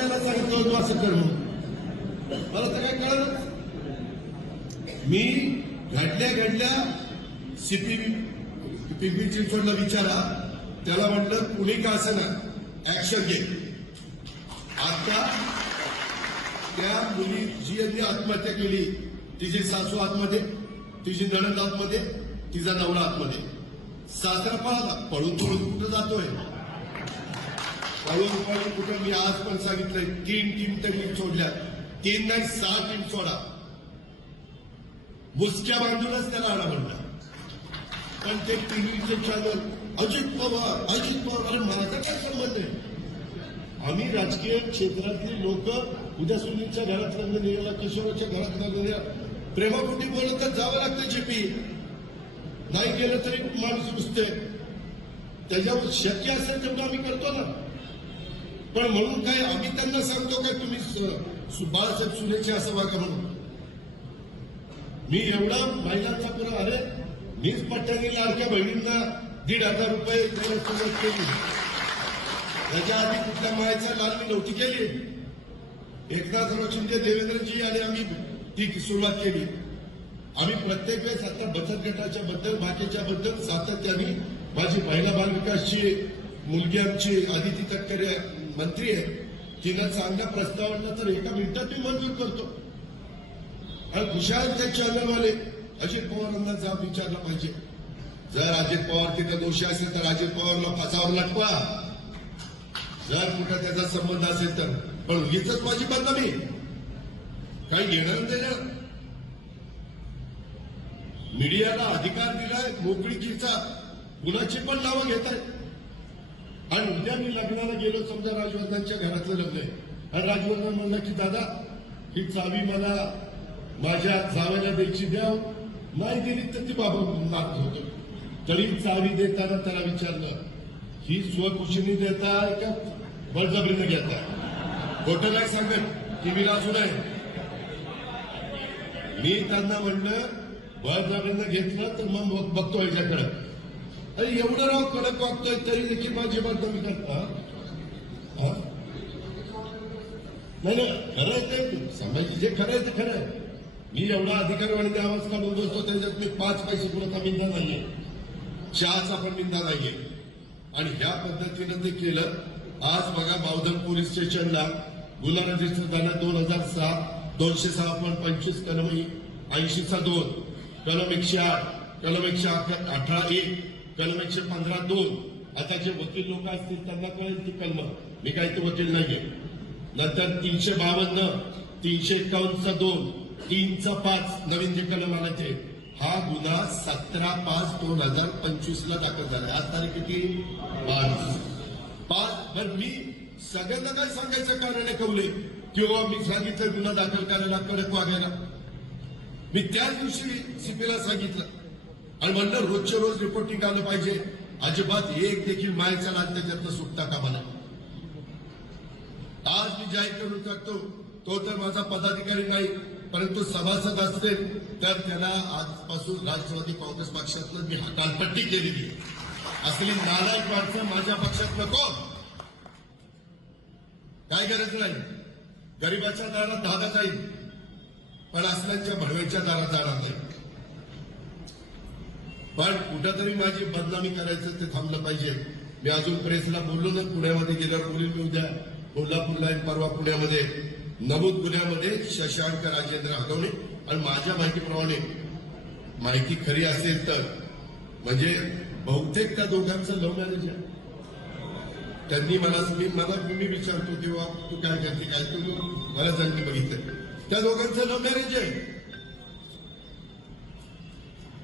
यायला सांगितलं होतो असं कर मला तर काय कळलं मी घडल्या घडल्या सीपी पिंपरी चिंचवडला विचारा. त्याला म्हटलं कुणी का असं ना ऍक्शन घे. आता त्या मुली जी यांनी आत्महत्या केली. तिची सासू आतमध्ये तिची नणंद आतमध्ये तिचा नवरा आतमध्ये. सासरा पळाला पळून पळून कुठं जातोय? पळून कुठं मी आज पण सांगितलंय तीन टीम त्यांनी सोडल्या तीन नाही सहा टीम सोडा. मुसक्या बांधूनच त्याला आडा म्हणला पण ते टीव्हीचे चॅनल अजित पवार अजित पवार अरे माझा काय संबंध आहे? आम्ही राजकीय क्षेत्रातली लोक उद्या सुनीलच्या घरात लग्न निघाला किशोराच्या घरात लग्न प्रेमापोटी बोलत तर जावं लागतं जेपी. नाही गेलं तरी माणूस रुसते त्याच्यावर शक्य असेल तेवढं आम्ही करतो ना. पण म्हणून काय आम्ही त्यांना सांगतो काय तुम्ही सु- बाळासाहेब सुनेचे असं वागा म्हणून? मी एवढा महिलांचा पुरा अरे मीच पट्ट्याने लाडक्या बहिणींना दीड हजार रुपये सुरुवात केली. त्याच्या आधी कुठल्या मायाचा लाल मी नव्हती केली? एकनाथराव शिंदे देवेंद्रजी आणि आम्ही ती सुरुवात केली. आम्ही प्रत्येक वेळेस आता बचत गटाच्या बद्दल बाकीच्या बद्दल सातत्याने माझी महिला बालविकासची मुलगी आमची आदिती तटकरे मंत्री आहे. तिनं चांगल्या प्रस्तावांना तर एका मिनिटात मी मंजूर करतो. आणि खुशाल ते चॅनलवाले अजित पवारांना जाब विचारला पाहिजे. जर अजित पवार तिथे दोषी असेल तर अजित पवारला फासावर लटवा. जर कुठं त्याचा संबंध असेल तर. पण हीच माझी बदनामी. काही घेणार देणं. मीडियाला अधिकार दिलाय मोकळीकीचा. कुणाची पण नावं घेत आहेत आणि उद्या मी लग्नाला गेलो समजा राजवर्धनच्या घरातलं लग्न आहे. आणि राजवर्धन म्हणला की दादा ही चावी मला माझ्या जावेला द्यायची द्या नाही दिली तर ती बाबा नात होतो. तरी चावी देताना त्याला विचारलं ही स्वखुशीने देता का बळजबरीने घेता खोटं नाही सांगत? की मी असू आहे. मी त्यांना म्हणलं बळजबरीनं घेतलं तर मग बघ- बघतो याच्याकडं अरे एवढं राव कडक वागतोय तरी देखील माझी बदनामी करता. नाही नाही खरं आहे ते. सांगायची जे खरं आहे ते खरं आहे. मी एवढा अधिकारवाणी आवाज काढून बसतो त्याच्यात मी पाच पैसे पुरता मिंदा नाहीये. चहाचा पण मिंदा नाहीये. आणि ह्या पद्धतीनं ते केलं. आज बघा बावधन पोलीस स्टेशनला गुन्हा रजिस्टर झाला दोन हजार सहा दोनशे सहा पॉईंट पंचवीस कलम ऐंशीचा दोन कलम एकशे आठ कलम एकशे अठरा एक. कलम एकशे पंधरा दोन. आता जे वकील लोक असतील त्यांना कळेल ती कलम. मी काही ते वकील नाही नंतर तीनशे बावन्न तीनशे एकावन्नचा दोन तीनचा पाच नवीन जे कलम आले ते. हा गुन्हा सतरा पाच दोन हजार पंचवीस ला दाखल झाला. आज तारीख किती? बावीस. पाच पण मी सगळ्यांना काय सांगायचं कारण आहे कवले किंवा मी सांगितलं गुन्हा दाखल करायला कडक वागायला. मी त्याच दिवशी सीपीला सांगितलं. आणि म्हणलं रोजच्या रोज रिपोर्टिंग आलं पाहिजे. अजिबात एक देखील मायचा लाग त्याच्यातनं सुटता कामा नये. आज मी जाहीर करू शकतो तो तर माझा पदाधिकारी नाही परंतु सभासद असतील तर त्याला आजपासून राष्ट्रवादी काँग्रेस पक्षातनं मी हकालपट्टी केलेली असली नालायक माणसं माझ्या पक्षात नको काय गरज नाही. गरिबाच्या दारात दादा जाईल पण असल्यांच्या भडव्याच्या दारात जाणार नाही. पण कुठंतरी माझी बदनामी करायचं ते थांबलं पाहिजे. मी अजून प्रेसला बोललो ना पुण्यामध्ये गेल्यावर बोलील मी उद्या. कोल्हापूरला आणि परवा पुण्यामध्ये. नमूद पुण्यामध्ये शशांक राजेंद्र हगवणे आणि माझ्या माहितीप्रमाणे माहिती खरी असेल तर म्हणजे बहुतेक त्या दोघांचं लव्ह मॅरेज आहे. त्यांनी मला मी मला मी विचारतो तेव्हा तू काय करते काय तू मला त्यांनी बघितलं. त्या दोघांचं लव्ह मॅरेज आहे.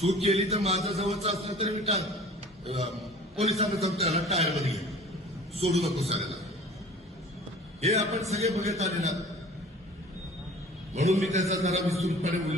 चूक केली तर माझा जवळचा असला तरी मी टाळ अं, पोलिसांना सांगतो त्याला टाळमध्ये सोडू नको सगळ्याला हे आपण सगळे बघत आले ना म्हणून मी त्याचा जरा विस्तृतपणे